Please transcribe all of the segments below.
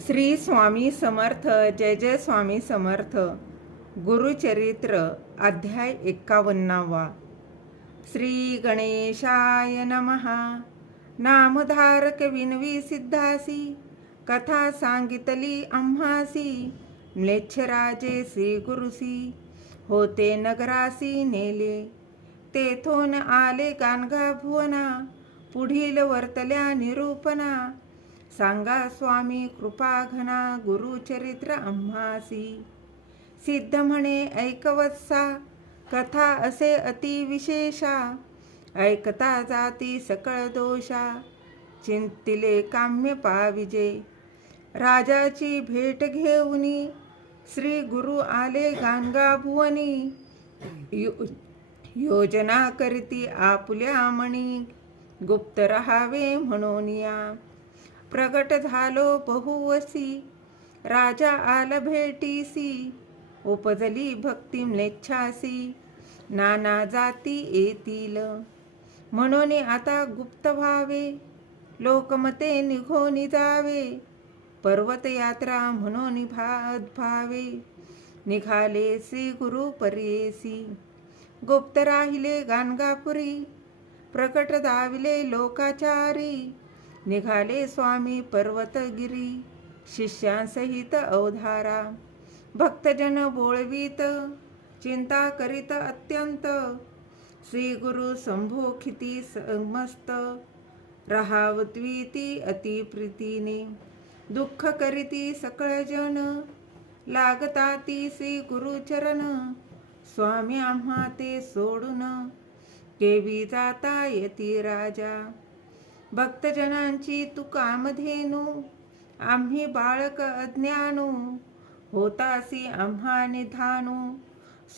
श्री स्वामी समर्थ जय जय स्वामी समर्थ. गुरुचरित्र अध्याय एक्कावन्नावा श्री गणेशाय नमः. नामधारक विनवी सिद्धासी कथा सांगितली आम्हासी म्लेच्छराजे श्री गुरुसी होते नगरासी नेले. तेथून आले गानगा भुवना पुढील वर्तल्या निरूपणा सांगा स्वामी कृपा घना गुरुचरित्र आम्हासी. सिद्ध म्हणे ऐकवत्सा. कथा असे अति विशेषा. ऐकता जाती सकळ दोषा. चिंतिले काम्य पाविजे. राजाची भेट घेऊनी श्री गुरु आले गानगा भुवनी. यो- योजना करती आपुल्या मणी. गुप्त रहावे म्हणून या. प्रगट झालो बहुवसी. राजा आल भेटीसी. उपजली भक्ती म्लेच्छासी. नाना जाती येतील. म्हणून आता गुप्त व्हावे. लोकमते निघोनी जावे. पर्वत यात्रा म्हणून भाद भावे. निघाले श्री गुरु परेसी. गुप्त राहिले गाणगापुरी. प्रकट दाविले लोकाचारी. निघाले स्वामी पर्वतगिरी शिष्यांसहित अवधारा. भक्तजन बोळवीत चिंता करीत अत्यंत. श्रीगुरु संभोखिती समस्त. रहावत्वीती अतिप्रीतीने दुःख करीती सकळजन लागता ती श्री गुरुचरण स्वामी आम्हा ते सोडून. केवी जाता येती राजा. भक्तजनांची तू कामधेनू आम्ही बाळक अज्ञानू होतासी आम्हा निधानू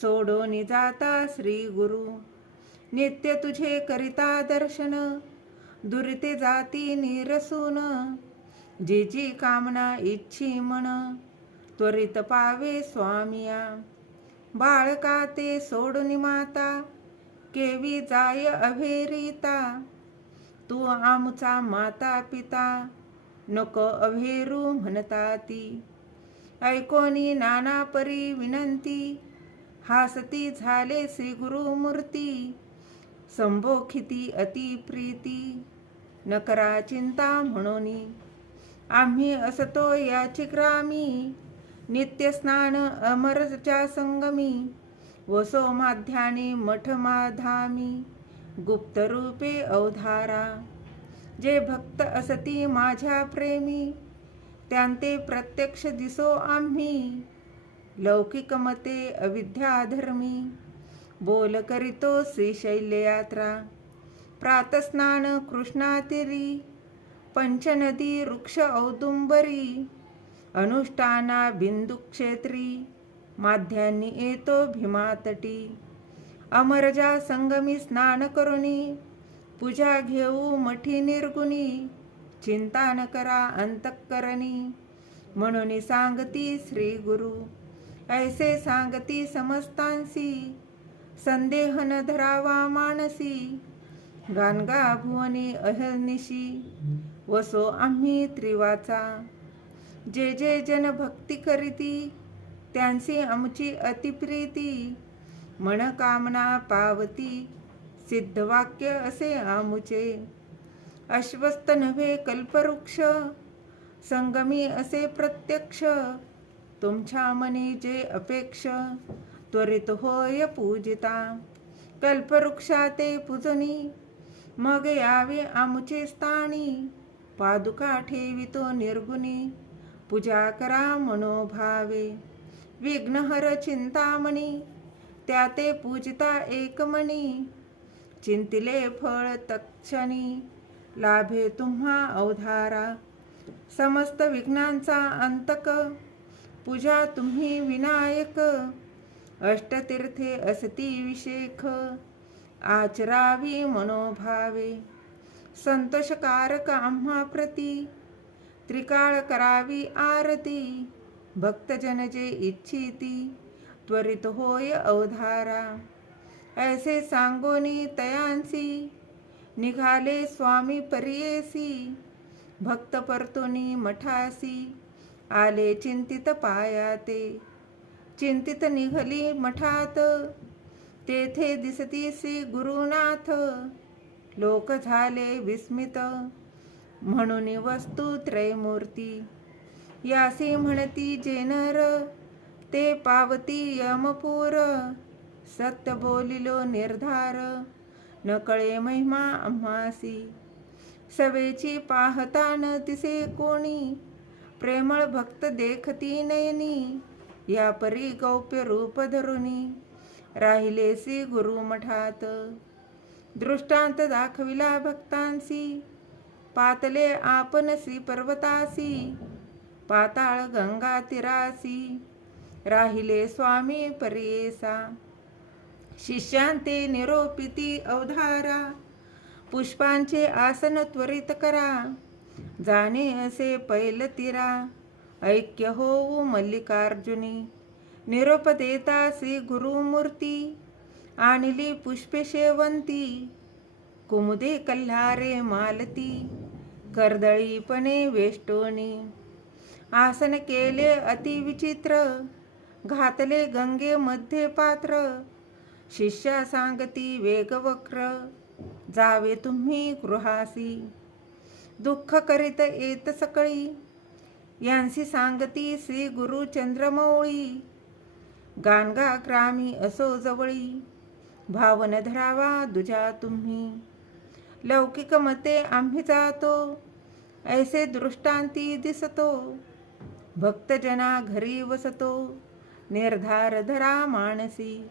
सोडोनी जाता श्री गुरु. नित्य तुझे करिता दर्शन दुरिते जाती निरसून जी जी कामना इच्छी मन त्वरित पावे स्वामिया. बाळका ते सोडून माता केवी जाय अभेरिता. तू आमचा माता पिता नको अभेरू म्हणता ती ऐकोनी नाना परी विनंती हासती झाले श्री गुरुमूर्ती संभोखिती अति प्रीती न करा चिंता म्हणून. आम्ही असतो याची ग्रामी नित्य स्नान अमरच्या संगमी. वसो माध्याने मठ माधामी. गुप्त रूपे अवधारा. जे भक्त असती माझ्या प्रेमी त्यांते प्रत्यक्ष दिसो आम्ही. लौकिक मते अविद्याधर्मी बोल करीतो श्रीशैल्य यात्रा प्रातस्नान कृष्णातिरी पंचनदी वृक्ष औदुंबरी अनुष्ठाना बिंदुक्षेत्री माध्यान्नी येतो भीमातटी. अमरजा संगमी स्नान करुणी पूजा घेऊ मठी निर्गुणी चिंता न करा अंतकरणी. म्हणून सांगती श्री गुरु ऐसे सांगती समस्तांसी संदेह न धरावा मानसी. गानगा भुवनी अहर्निशी वसो आम्ही त्रिवाचा. जे जे जन भक्ती करीती त्यांची आमची अतिप्रीती. मनकामना पावती सिद्धवाक्य असे आमुचे. अश्वस्त नव्हे कल्पवृक्ष संगमी असे प्रत्यक्ष. तुमच्या मनी जे अपेक्ष त्वरित होय पूजिता. कल्पवृक्षा ते पूजनी मग यावे आमुचे स्थानी. पादुका ठेवितो निर्गुणी पूजा करा मनोभावे. विघ्नहर चिंतामणी त्या ते पूजिता एकमणी चिंतिले फळ तक्षणी लाभे तुम्हा अवधारा. समस्त विघ्नांचा अंतक पूजा तुम्ही विनायक. अष्टतीर्थे असती विशेख आचरावी मनोभावे. संतोषकारक आम्हा प्रती त्रिकाळ करावी आरती. भक्तजन जे इच्छिती त्वरित होय अवधारा। ऐसे सांगोनी तयांसी निघाले स्वामी परियेसी भक्त परतोनी मठासी आले चिंतित पायाते। चिंतित निघली मठात तेथे दिसती श्री गुरुनाथ। लोक झाले विस्मित म्हणून वस्तू त्रयमूर्ती यासी म्हणती जेनर ते पावती यमपूर. सत्य बोलिलो निर्धार. नकळे महिमा आम्हासी. सवेची पाहता न तिसे कोणी. प्रेमळ भक्त देखती नयनी. या परी गौप्य रूप धरुनी. राहिलेसी गुरु मठात. दृष्टांत दाखविला भक्तांसी. पातले आपनसी पर्वतासी. पाताळ गंगा तिरासी. राहिले स्वामी परेसा. शिष्यांते निरोपिती अवधारा. पुष्पांचे आसन त्वरित करा. जाणे असे पैल तिरा. ऐक्य होऊ मल्लिकार्जुनी. निरोप देता श्री गुरुमूर्ती. आणली पुष्पे शेवंती. कुमुदे कल्हारे मालती. कर्दळीपणे वेष्टोनी. आसन केले अतिविचित्र. घातले गंगे मध्ये पात्र. शिष्या सांगती वेगवक्र जावे तुम्ही गृहासी. दुःख करीत येत सकळी. यांसी सांगती श्री गुरु चंद्रमौळी. गाणगा ग्रामी असो जवळी. भावन धरावा दुजा तुम्ही. लौकिक मते आम्ही जातो. ऐसे दृष्टांती दिसतो. भक्तजना घरी वसतो. निर्धार धरा मानसी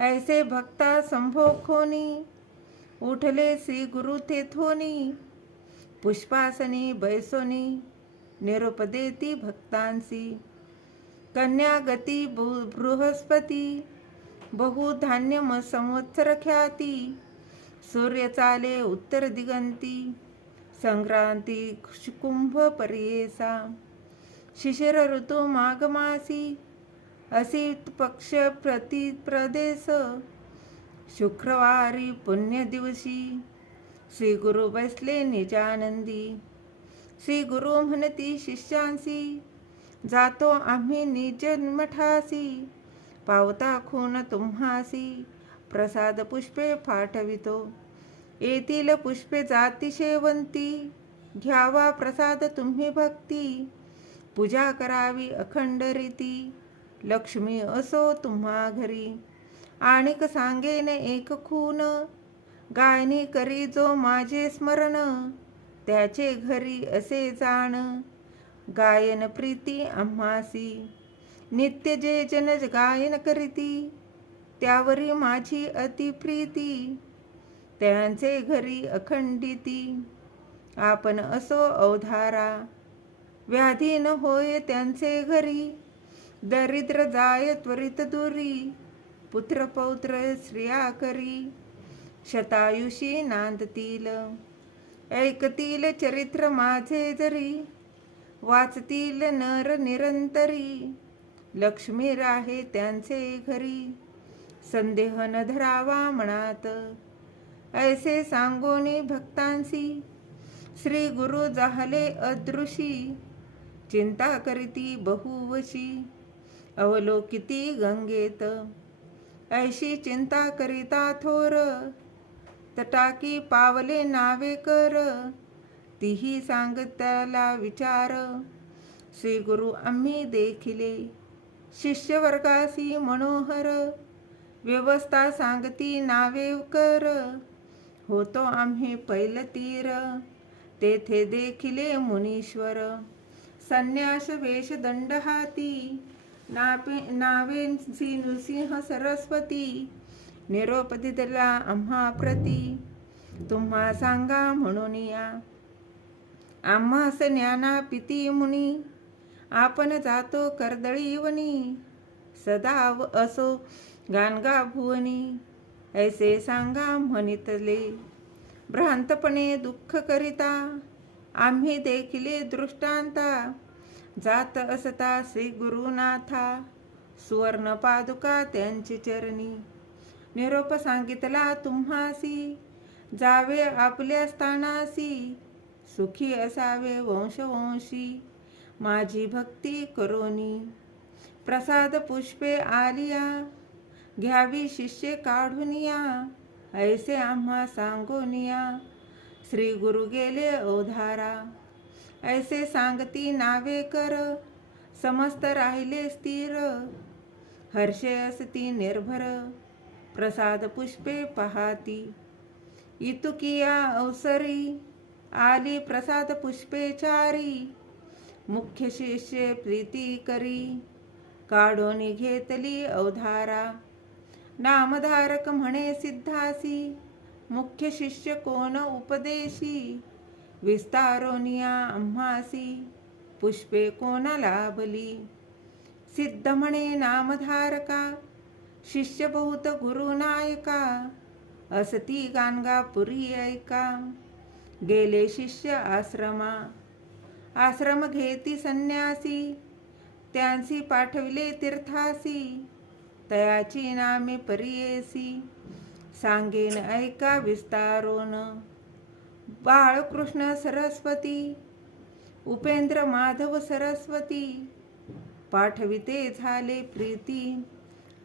ऐसे भक्ता संभोखोनी उठले श्री गुरु तेथोनी पुष्पासनी बैसोनी निरुपदेती भक्तांसी। कन्या गती बृहस्पती बहुधान्यम संवत्सर ख्याती सूर्य चाले उत्तर दिगंती संक्रांती कुंभ पर्येसा शिशिर ऋतू माघमासी असी पक्ष प्रति प्रदेश। शुक्रवारी पुण्यदिवशी श्री गुरु बसले निजानंदी। श्री गुरु म्हणती शिष्यांसी। जातो आम्ही निज मठासी। पावता खून तुम्हासी। प्रसाद पुष्पे फाटवितो येतील पुष्पे जाती शेवंती। घ्यावा प्रसाद तुम्ही भक्ती। पूजा करावी अखंड रीती। लक्ष्मी असो तुम्हा घरी. आणिक सांगेन एक खून. गायनी करी जो माझे स्मरण. त्याचे घरी असे जाण. गायन प्रीती आम्हासी. नित्य जे जन गायन करीती त्यावरी माझी अति प्रीती. त्यांचे घरी अखंडिती. आपण असो अवधारा. व्याधी न होय त्यांचे घरी. दरिद्र जाय त्वरित दुरी पुत्र पौत्र स्त्रिया करी शतायुषी नांदतील ऐकतील चरित्र माझे जरी वाचतील नर निरंतरी लक्ष्मी राहे त्यांचे घरी संदेह न धरावा म्हणात ऐसे सांगोनी भक्तांसी श्री गुरु जाहले अदृशी चिंता करीती बहुवशी अवलोकिती गंगेत. ऐशी चिंता करिता थोर तटाकी पावले नावे कर. तीही सांगताला विचार. श्री गुरु आम्ही देखिले शिष्यवर्गासी मनोहर. व्यवस्था सांगती नावे कर. होतो आम्ही पैल तीर तेथे देखिले मुनीश्वर. संन्यास वेश दंड हाती नापे नावे नृसिंह सरस्वती निरोप दिला आम्हा प्रती. तुम्हा सांगा म्हणून या. आम्हास ज्ञाना पिती मुनी. आपण जातो कर्दळीवनी सदा व असो गानगा भुवनी. ऐसे सांगा म्हणितले. भ्रांतपणे दुःख करिता. आम्ही देखिले दृष्टांता. जात असता श्री गुरुनाथा सुवर्ण पादुका त्यांची चरणी. निरोप सांगितला तुम्हासी जावे आपल्या स्थानासी सुखी असावे वंशवंशी माझी भक्ती करोनी. प्रसाद पुष्पे आलिया घ्यावी शिष्ये काढून या ऐसे आम्हा सांगोनिया श्री गुरु गेले अवधारा. ऐसे सांगती नावे कर समस्त राहिले स्थिर. हर्षे असती निर्भर प्रसाद पुष्पे पहाती. इतुकिया अवसरी आली प्रसाद पुष्पे चारी. मुख्य शिष्य प्रीती करी काढून घेतली अवधारा. नामधारक म्हणे सिद्धासी मुख्य शिष्य कोण उपदेशी. विस्तारोनिया आम्हासी पुष्पे कोणा लाभली सिद्ध म्हणे नामधारका शिष्य बहुत गुरुनायका असती गानगापुरी ऐका. गेले शिष्य आश्रमा आश्रम घेती संन्यासी त्यांसी पाठविले तीर्थासी तयाची नामे परियेसी. सांगेन ऐका विस्तारोन बाळकृष्ण सरस्वती उपेंद्र माधव सरस्वती पाठविते झाले प्रीती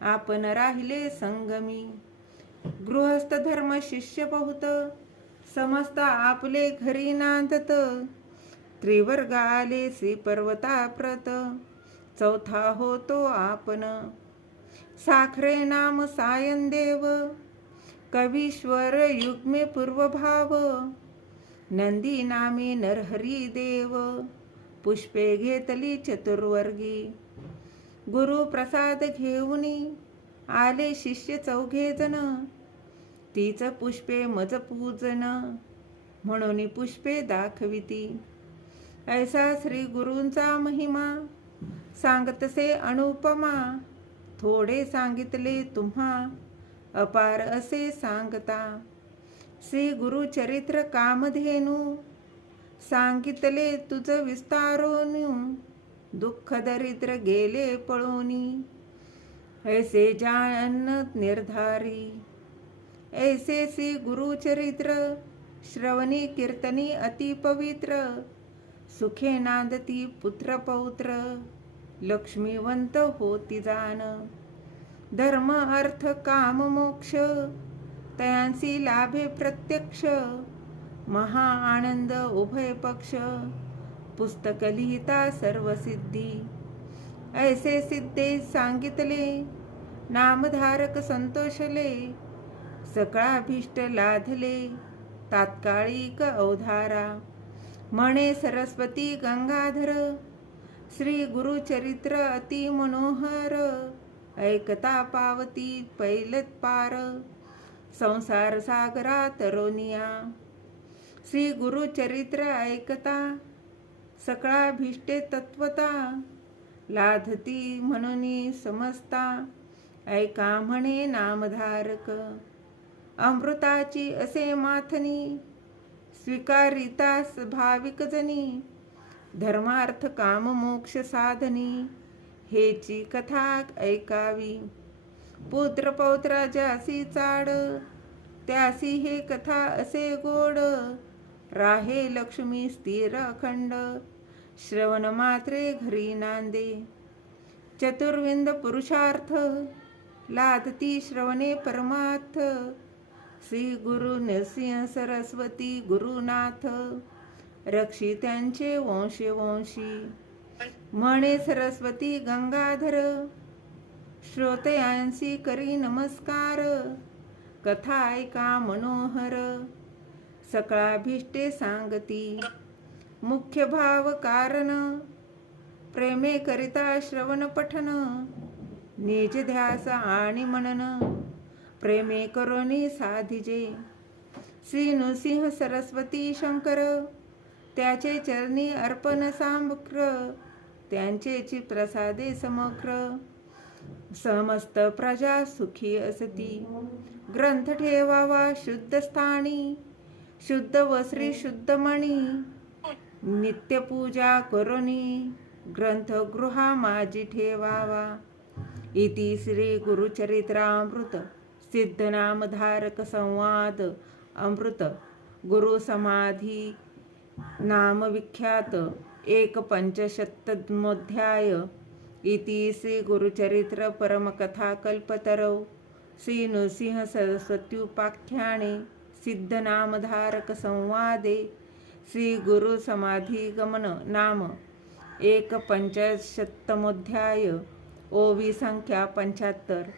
आपण राहिले संगमी. गृहस्थ धर्म शिष्य बहुत समस्त आपले घरी नांदत. त्रिवर्ग आले श्री पर्वता प्रत चौथा होतो आपण. साखरे नाम सायन देव कवीश्वर युग्मे पूर्वभाव. नंदी नामे नरहरी देव पुष्पे घेतली चतुर्वर्गी. गुरु प्रसाद घेऊनी आले शिष्य चौघे जण. तीच पुष्पे मज पूजन म्हणून पुष्पे दाखविती. ऐसा श्री गुरूंचा महिमा सांगतसे अनुपमा थोडे सांगितले तुम्हा अपार असे सांगता. श्री गुरुचरित्र कामधेनू सांगितले तुझ विस्तारोनू दुःख दरिद्र गेले पळोनी. ऐसे जान निर्धारी ऐसे श्री गुरुचरित्र श्रवणी कीर्तनी अति पवित्र सुखे नांदती पुत्र पौत्र लक्ष्मीवंत होती जान. धर्म अर्थ काम मोक्ष तयांसी लाभे प्रत्यक्ष महा आनंद उभय पक्ष पुस्तक लिहिता सर्व सिद्धी. ऐसे सिद्धे सांगितले नामधारक संतोषले सकळाभीष्ट लाधले तात्काळिक अवधारा. म्हणे सरस्वती गंगाधर श्री गुरुचरित्र अति मनोहर ऐकता पावती पैलत पार. संसार सागरा तरोनिया श्री गुरुचरित्र ऐकता सकळा भीष्टे तत्वता. लाधती म्हणून समजता ऐका म्हणे नामधारक. अमृताची असे माथनी स्वीकारिता भाविक जनी. धर्मार्थ काम मोक्ष साधनी हेची कथा ऐकावी. पुत्र पौत्रा ज्यासी चाड त्यासी हे कथा असे गोड. राहे लक्ष्मी स्थिर अखंड श्रवण मात्रे घरी नांदे. चतुर्विंद पुरुषार्थ लादती श्रवणे परमार्थ. श्री गुरु नृसिंह सरस्वती गुरुनाथ रक्षी त्यांचे वंशी वंशी. म्हणे सरस्वती गंगाधर श्रोतयांसी करी नमस्कार. कथा ऐका मनोहर. सकळाभिष्टे सांगती. मुख्य भाव कारण. प्रेमे करिता श्रवण पठन. निज ध्यास आणि मनन. प्रेमे करोनी साधिजे. श्री नृसिंह सरस्वती शंकर. त्याचे चरणी अर्पण सामग्र त्यांचेची प्रसादे समग्र समस्त प्रजा सुखी असती. ग्रंथ ठेवावा शुद्ध स्थानी शुद्ध वस्त्री शुद्ध मणी. नित्यपूजा करोनी ग्रंथगृहा माझी ठेवावा. इति श्री गुरुचरित्रामृत सिद्धनामधारक संवाद अमृत. गुरु समाधी नाम विख्यात एक पंचशतमोध्याय इति श्री गुरुचरित्र परमकथा कल्पतरौ श्री नृसिंह सरस्वत्युपाख्याने सिद्धनामधारक संवादे श्री गुरु समाधिगमन नाम एक पंचशतमोध्याय ओवी संख्या पंच्याहत्तर।